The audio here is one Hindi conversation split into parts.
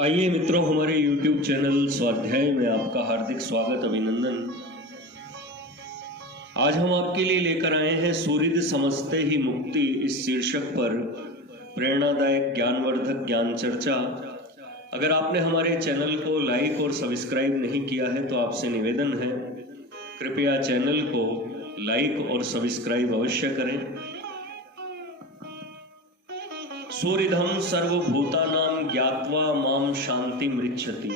आइए मित्रों, हमारे YouTube चैनल स्वाध्याय में आपका हार्दिक स्वागत, अभिनंदन। आज हम आपके लिए लेकर आए हैं सुहृद समझते ही मुक्ति इस शीर्षक पर प्रेरणादायक ज्ञानवर्धक ज्ञान चर्चा। अगर आपने हमारे चैनल को लाइक और सब्सक्राइब नहीं किया है तो आपसे निवेदन है, कृपया चैनल को लाइक और सब्सक्राइब अवश्य करें। सुहृदं सर्वभूतानां ज्ञात्वा माम शांति मृच्छति।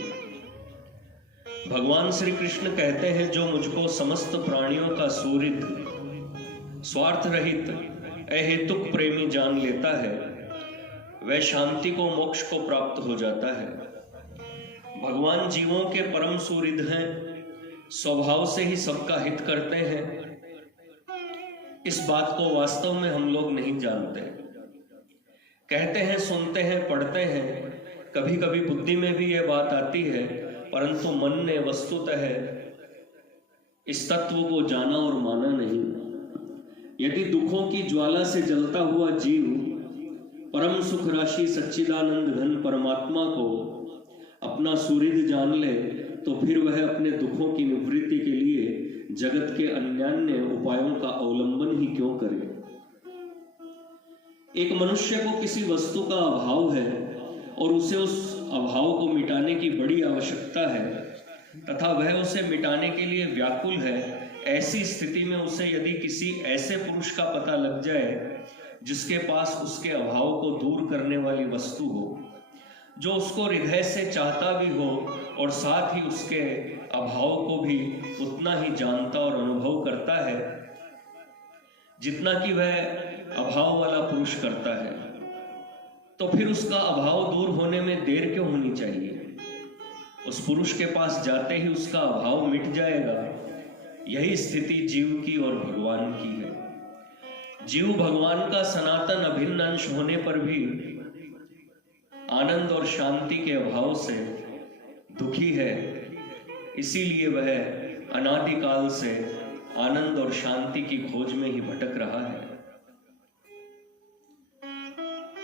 भगवान श्री कृष्ण कहते हैं, जो मुझको समस्त प्राणियों का सुहृद, स्वार्थ रहित, अहेतुक प्रेमी जान लेता है, वह शांति को, मोक्ष को प्राप्त हो जाता है। भगवान जीवों के परम सुहृद हैं, स्वभाव से ही सबका हित करते हैं। इस बात को वास्तव में हम लोग नहीं जानते। कहते हैं, सुनते हैं, पढ़ते हैं, कभी कभी बुद्धि में भी यह बात आती है, परंतु मन ने वस्तुतः इस तत्व को जाना और माना नहीं। यदि दुखों की ज्वाला से जलता हुआ जीव परम सुख राशि सच्चिदानंद घन परमात्मा को अपना सुहृद जान ले, तो फिर वह अपने दुखों की निवृत्ति के लिए जगत के अन्यान्य उपायों का अवलंबन ही क्यों करे। एक मनुष्य को किसी वस्तु का अभाव है और उसे उस अभाव को मिटाने की बड़ी आवश्यकता है तथा वह उसे मिटाने के लिए व्याकुल है। ऐसी स्थिति में उसे यदि किसी ऐसे पुरुष का पता लग जाए जिसके पास उसके अभाव को दूर करने वाली वस्तु हो, जो उसको हृदय से चाहता भी हो और साथ ही उसके अभाव को भी उतना ही जानता और अनुभव करता है जितना कि वह अभाव वाला पुरुष करता है, तो फिर उसका अभाव दूर होने में देर क्यों होनी चाहिए। उस पुरुष के पास जाते ही उसका अभाव मिट जाएगा। यही स्थिति जीव की और भगवान की है। जीव भगवान का सनातन अभिन्न अंश होने पर भी आनंद और शांति के अभाव से दुखी है। इसीलिए वह अनादिकाल से आनंद और शांति की खोज में ही भटक रहा है।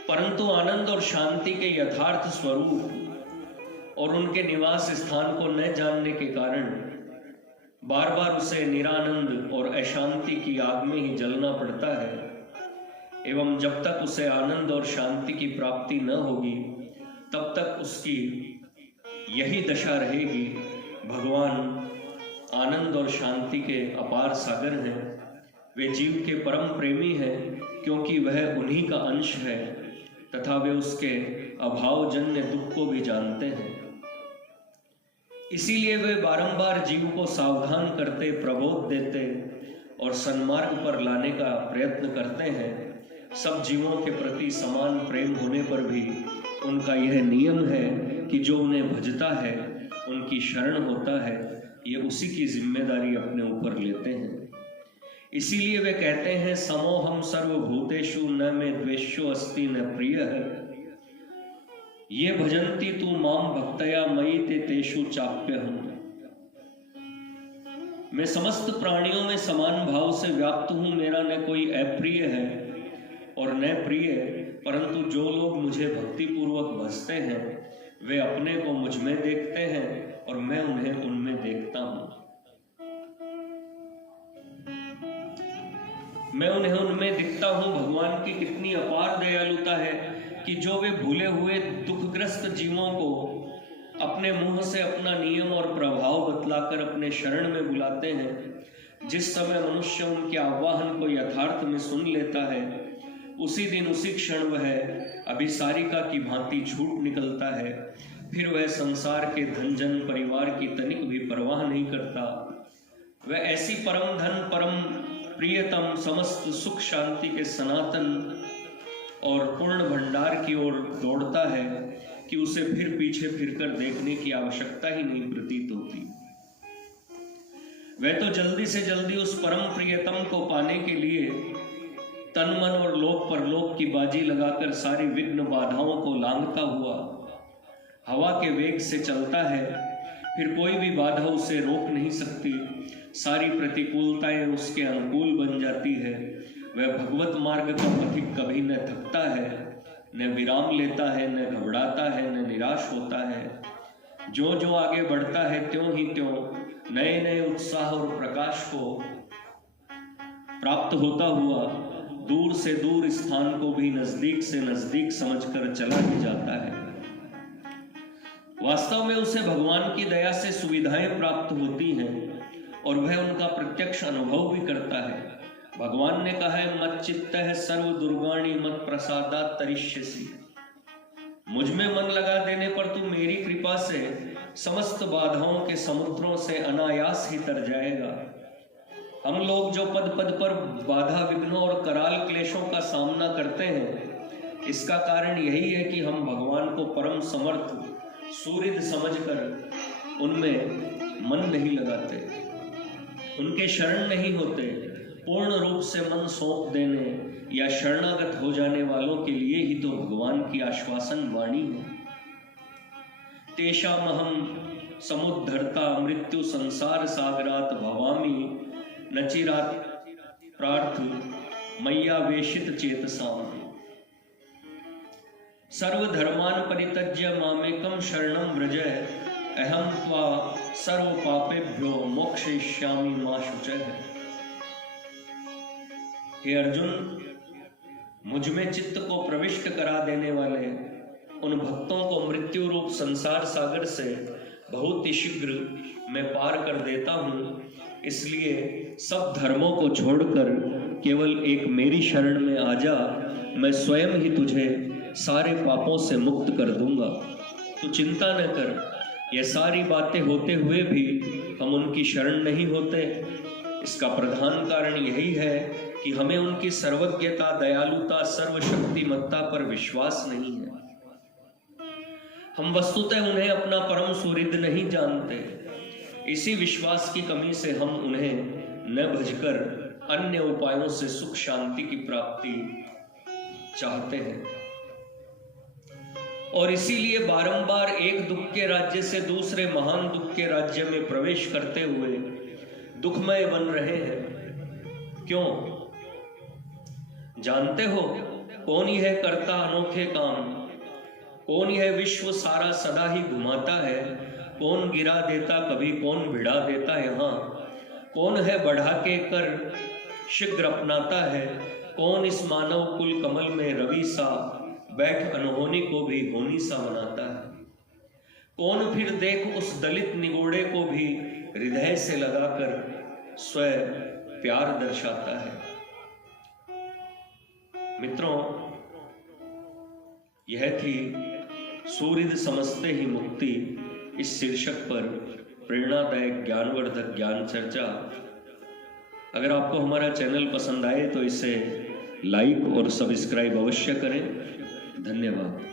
परंतु आनंद और शांति के यथार्थ स्वरूप और उनके निवास स्थान को न जानने के कारण बार बार उसे निरानंद और अशांति की आग में ही जलना पड़ता है। एवं जब तक उसे आनंद और शांति की प्राप्ति न होगी तब तक उसकी यही दशा रहेगी। भगवान आनंद और शांति के अपार सागर हैं। वे जीव के परम प्रेमी हैं, क्योंकि वह उन्हीं का अंश है तथा वे उसके अभावजन्य दुख को भी जानते हैं। इसीलिए वे बारंबार जीव को सावधान करते, प्रबोध देते और सन्मार्ग पर लाने का प्रयत्न करते हैं। सब जीवों के प्रति समान प्रेम होने पर भी उनका यह नियम है कि जो उन्हें भजता है, उनकी शरण होता है, ये उसी की जिम्मेदारी अपने ऊपर लेते हैं। इसीलिए वे कहते हैं, समोहम सर्वभूतेषु न मे द्वेष्यो अस्ति न प्रियः। ये भजन्ति तु माम भक्तया मयि ते तेषु चाप्यहम्। मैं समस्त प्राणियों में समान भाव से व्याप्त हूं। मेरा न कोई अप्रिय है और न प्रिय, परंतु जो लोग मुझे भक्ति पूर्वक भजते हैं वे अपने को मुझ में देखते हैं और मैं उन्हें उनमें देखता हूं। मैं उन्हें उनमें दिखता हूं। भगवान की कितनी अपार दयालुता है कि जो वे भूले हुए दुखग्रस्त जीवों को अपने मुंह से अपना नियम और प्रभाव बतलाकर अपने शरण में बुलाते हैं। जिस समय मनुष्य उनके आह्वान को यथार्थ में सुन लेता है, उसी दिन उसी क्षण वह अभिसारिका की भांति छूट निकलता है। फिर वह संसार के धन जन परिवार की तनिक भी परवाह नहीं करता। वह ऐसी परम धन, परम प्रियतम, समस्त सुख शांति के सनातन और पूर्ण भंडार की ओर दौड़ता है कि उसे फिर पीछे फिरकर देखने की आवश्यकता ही नहीं प्रतीत होती। वह तो जल्दी से जल्दी उस परम प्रियतम को पाने के लिए तन मन और लोक परलोक की बाजी लगाकर सारी विघ्न बाधाओं को लांघता हुआ हवा के वेग से चलता है। फिर कोई भी बाधा उसे रोक नहीं सकती। सारी प्रतिकूलताएं उसके अनुकूल बन जाती है। वह भगवत मार्ग का पथिक कभी न थकता है, न विराम लेता है, न घबराता है, न निराश होता है। जो जो आगे बढ़ता है त्यों ही त्यों नए नए उत्साह और प्रकाश को प्राप्त होता हुआ दूर से दूर स्थान को भी नजदीक से नजदीक समझकर चला ही जाता है। वास्तव में उसे भगवान की दया से सुविधाएं प्राप्त होती हैं और वह उनका प्रत्यक्ष अनुभव भी करता है। भगवान ने कहा है, मत चित्तः सर्व दुर्गाणि मत प्रसादात् तरिष्यसि। मुझ में मन लगा देने पर तू मेरी कृपा से समस्त बाधाओं के समुद्रों से अनायास ही तर जाएगा। हम लोग जो पद पद पर बाधा विघ्नों और कराल क्लेशों का सामना करते हैं, इसका कारण यही है कि हम भगवान को परम समर्थ सूर्य समझकर उनमें मन नहीं लगाते, उनके शरण नहीं होते। पूर्ण रूप से मन सौंप देने या शरणागत हो जाने वालों के लिए ही तो भगवान की आश्वासन वाणी है। तेषामहं समुद्धर्ता मृत्यु संसार सागरात भवामि नचिरात प्रार्थ मय्यावेशित चेतसाम। सर्वधर्मान् परित्यज्य मामेकं शरणं व्रज अहं त्वा सर्व पापेभ्यो मोक्षयिष्यामि मा शुचः। हे अर्जुन, मुझ में चित्त को प्रविष्ट करा देने वाले उन भक्तों को मृत्यु रूप संसार सागर से बहुत ही शीघ्र मैं पार कर देता हूँ। इसलिए सब धर्मों को छोड़कर केवल एक मेरी शरण में आ जा, मैं स्वयं ही तुझे सारे पापों से मुक्त कर दूंगा। तू चिंता न कर। ये सारी बातें होते हुए भी हम उनकी शरण नहीं होते, इसका प्रधान कारण यही है कि हमें उनकी सर्वज्ञता, दयालुता, सर्वशक्तिमत्ता पर विश्वास नहीं है। हम वस्तुतः उन्हें अपना परम सुहृद नहीं जानते। इसी विश्वास की कमी से हम उन्हें न भजकर अन्य उपायों से सुख शांति की प्राप्ति चाहते हैं और इसीलिए बारंबार एक दुख के राज्य से दूसरे महान दुख के राज्य में प्रवेश करते हुए दुखमय बन रहे हैं। क्यों? जानते हो कौन यह करता अनोखे काम? कौन यह विश्व सारा सदा ही घुमाता है? कौन गिरा देता कभी, कौन भिड़ा देता यहाँ? कौन है बढ़ा के कर शीघ्र अपनाता है? कौन इस मानव कुल कमल में रवि सा बैठ अनहोनी को भी होनी सा बनाता है? कौन फिर देख उस दलित निगोड़े को भी हृदय से लगाकर स्वयं प्यार दर्शाता है। मित्रों, यह थी सूर्य समझते ही मुक्ति इस शीर्षक पर प्रेरणादायक ज्ञानवर्धक ज्ञान चर्चा। अगर आपको हमारा चैनल पसंद आए तो इसे लाइक और सब्सक्राइब अवश्य करें। धन्यवाद।